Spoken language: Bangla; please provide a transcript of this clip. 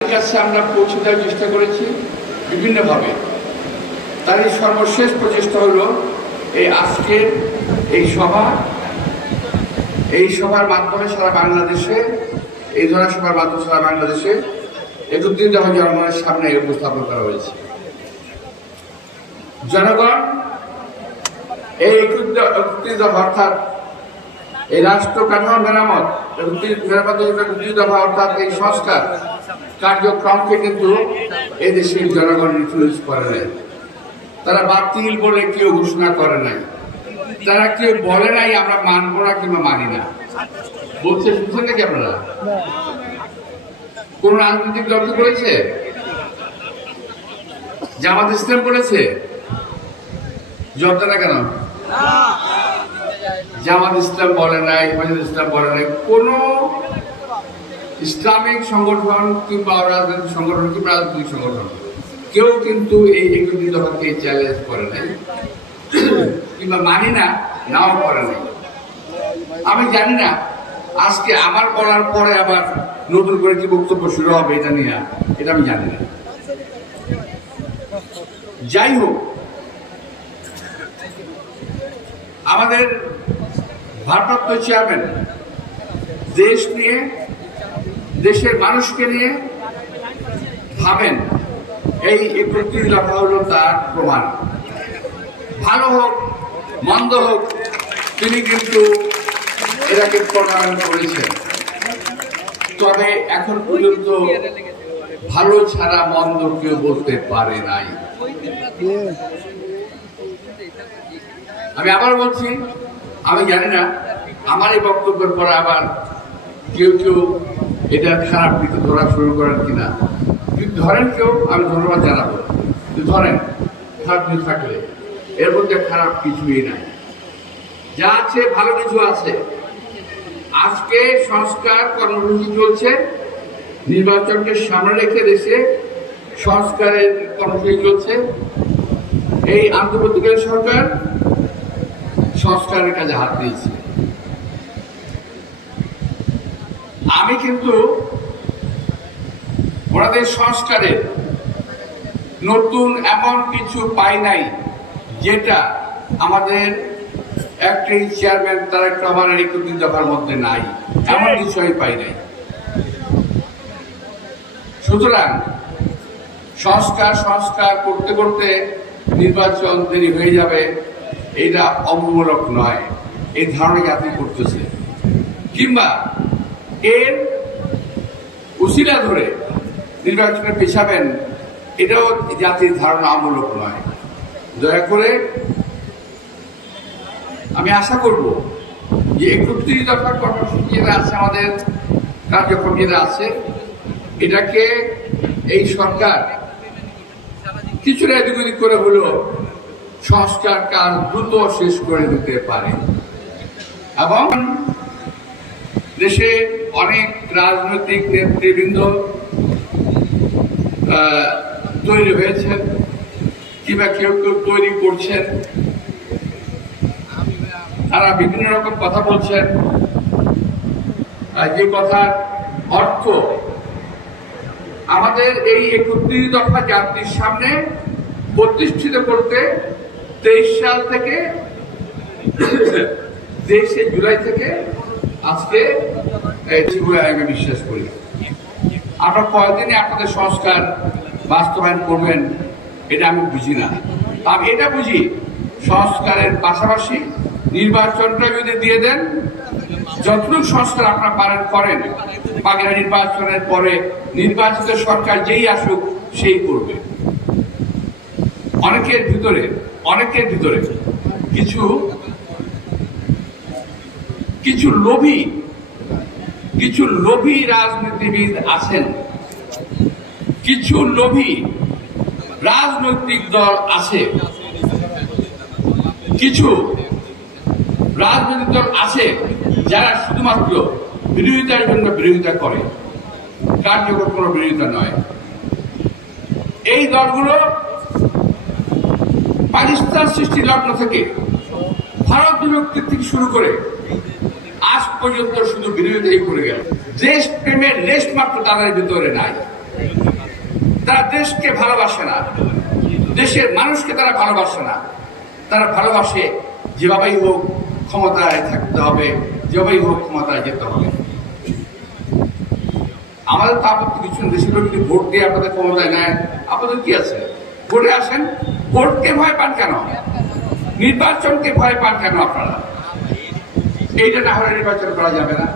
কাছে আমরা পৌঁছে দেওয়ার চেষ্টা করেছি বিভিন্নভাবে। তারই সর্বশেষ প্রচেষ্টা হলো এই আজকের এই সভার মাধ্যমে সারা বাংলাদেশে, এই ধরনের সভার মাধ্যমে সারা বাংলাদেশে 31 দফা জনগণের সামনে উপস্থাপন করা হয়েছে। জনগণ এই 31 দফা অর্থাৎ এই রাষ্ট্র কাঠামো মেরামত 31 দফা অর্থাৎ এই সংস্কার কার্যক্রমকে কিন্তু এদেশের জনগণ ইনফ্লুয়েন্স করে নাই। তারা বাতিল বলে কেউ ঘোষণা করে নাই, তারা কেউ বলে নাই আমরা মানবো না কিংবা মানি না। বলছে শুনছেন নাকি আপনারা? কোন রাজনৈতিক দল বলেছে? জামাত ইসলাম বলেছে? জবাবটা কেন? জামাত ইসলাম বলে নাই, হেফাজত ইসলাম বলে নাই, কোন ইসলামিক সংগঠন কিংবা রাজনৈতিক সংগঠন কিংবা রাজনৈতিক সংগঠন কেউ কিন্তু এই 31 দফাকে চ্যালেঞ্জ করে নাই কিংবা মানি না, নাও করে নাই। আমি জানি না আজকে আমার বলার পরে আবার নতুন করে কি বক্তব্য শুরু হবে এটা নিয়ে, এটা আমি জানি না। যাই হোক, আমাদের ভারপ্রাপ্ত চেয়ারম্যান দেশ নিয়ে, দেশের মানুষকে নিয়ে ভাবেন, এই 31 দফা হলো তার প্রমাণ। ভালো হোক মন্দ হোক, তিনি কিন্তু এটাকে প্রণয়ন করেছেন। তবে এখন পর্যন্ত ভালো ছাড়া মন্দ কেউ বলতে পারে নাই। আমি আবার বলছি, আমি জানি না আমার এই বক্তব্যের পরে আবার কেউ এটা খারাপ দিকে ধরা শুরু করেন কিনা। যদি ধরেন কেউ, আমি ধন্যবাদ জানাবো। ধরেন খারাপ কিছু থাকলে, এর মধ্যে খারাপ কিছুই নাই, যা আছে ভালো কিছু আছে। আজকে সংস্কার কর্মসূচি চলছে, নির্বাচনকে সামনে রেখে দেশে সংস্কারের কর্মসূচি চলছে। এই আন্তর্বর্তীকালীন সরকার সংস্কারের কাজে হাত দিয়েছে। আমি কিন্তু ওনাদের সংস্কারের নতুন এমন কিছু পাই নাই যেটা আমাদের একটি চেয়ারম্যান তারেক রহমানের 31 দফার মধ্যে নাই, এমন কিছু আমি পাই নাই। সুতরাং সংস্কার করতে করতে নির্বাচন দেরি হয়ে যাবে, এটা অমূলক নয়, এই ধারণা জাতি করতেছে। কিংবা এর উসিলা ধরে নির্বাচনে পেছাবেন, এটাও জাতির ধারণা অমূলক নয়। দয়া করে আমি আশা করব যে 31 দফা কর্মসূচি যেটা আছে, আমাদের কার্যক্রম যেটা আছে, এটাকে এই সরকার কিছুটা এদিক ওদিক করে হলেও সংস্কার কাজ দ্রুত শেষ করে দিতে পারে। এবং দেশে অনেক রাজনৈতিক নেতৃবৃন্দ তৈরি হয়েছেন কিংবা কেউ তৈরি করছেন, তারা বিভিন্ন রকম কথা বলছেন, যে কথার অর্থ আমাদের এই 31 দফা জাতির সামনে প্রতিষ্ঠিত করতে 23 সাল থেকে 23শে জুলাই থেকে আজকে আমি বিশ্বাস করি। আপনারা কয়েকদিনে আপনাদের সংস্কার বাস্তবায়ন করবেন এটা আমি বুঝি না। আমি এটা বুঝি, সংস্কারের পাশাপাশি নির্বাচনটা যদি দিয়ে দেন, যতটুকু সংস্কার আপনারা পালন করেন, বাগেরহাট নির্বাচনের পরে নির্বাচিত সরকার যেই আসুক সেই করবে। অনেকের ভিতরে কিছু লোভী রাজনীতিবিদ আছেন, কিছু লোভী রাজনৈতিক দল আছে, কিছু রাজনৈতিক দল আছে যারা শুধুমাত্র বিরোধিতার জন্য বিরোধিতা করে, কার্যকর কোনো বিরোধিতা নয়। এই দলগুলো পাকিস্তান সৃষ্টি লগ্ন থেকে, ভারত বিভক্তি থেকে শুরু করে আজ পর্যন্ত শুধু বিরোধিতাই করে গেল। দেশ প্রেমের লেশ মাত্র তাদের ভিতরে নাই। তারা দেশকে ভালোবাসে না, দেশের মানুষকে তারা ভালোবাসে না। তারা ভালোবাসে যেভাবেই হোক ক্ষমতায় থাকতে হবে, যেভাবেই হোক ক্ষমতায় যেতে হবে। আমাদের তো আপত্তি কিছু দেশের লোক যদি ভোট দিয়ে আপনাদের ক্ষমতায় নেয়, আপনাদের কি আছে? ভোটে আসেন। ভোটকে ভয় পান কেন? নির্বাচনকে ভয় পান কেন আপনারা? এইটা না হলে নির্বাচন করা যাবে না।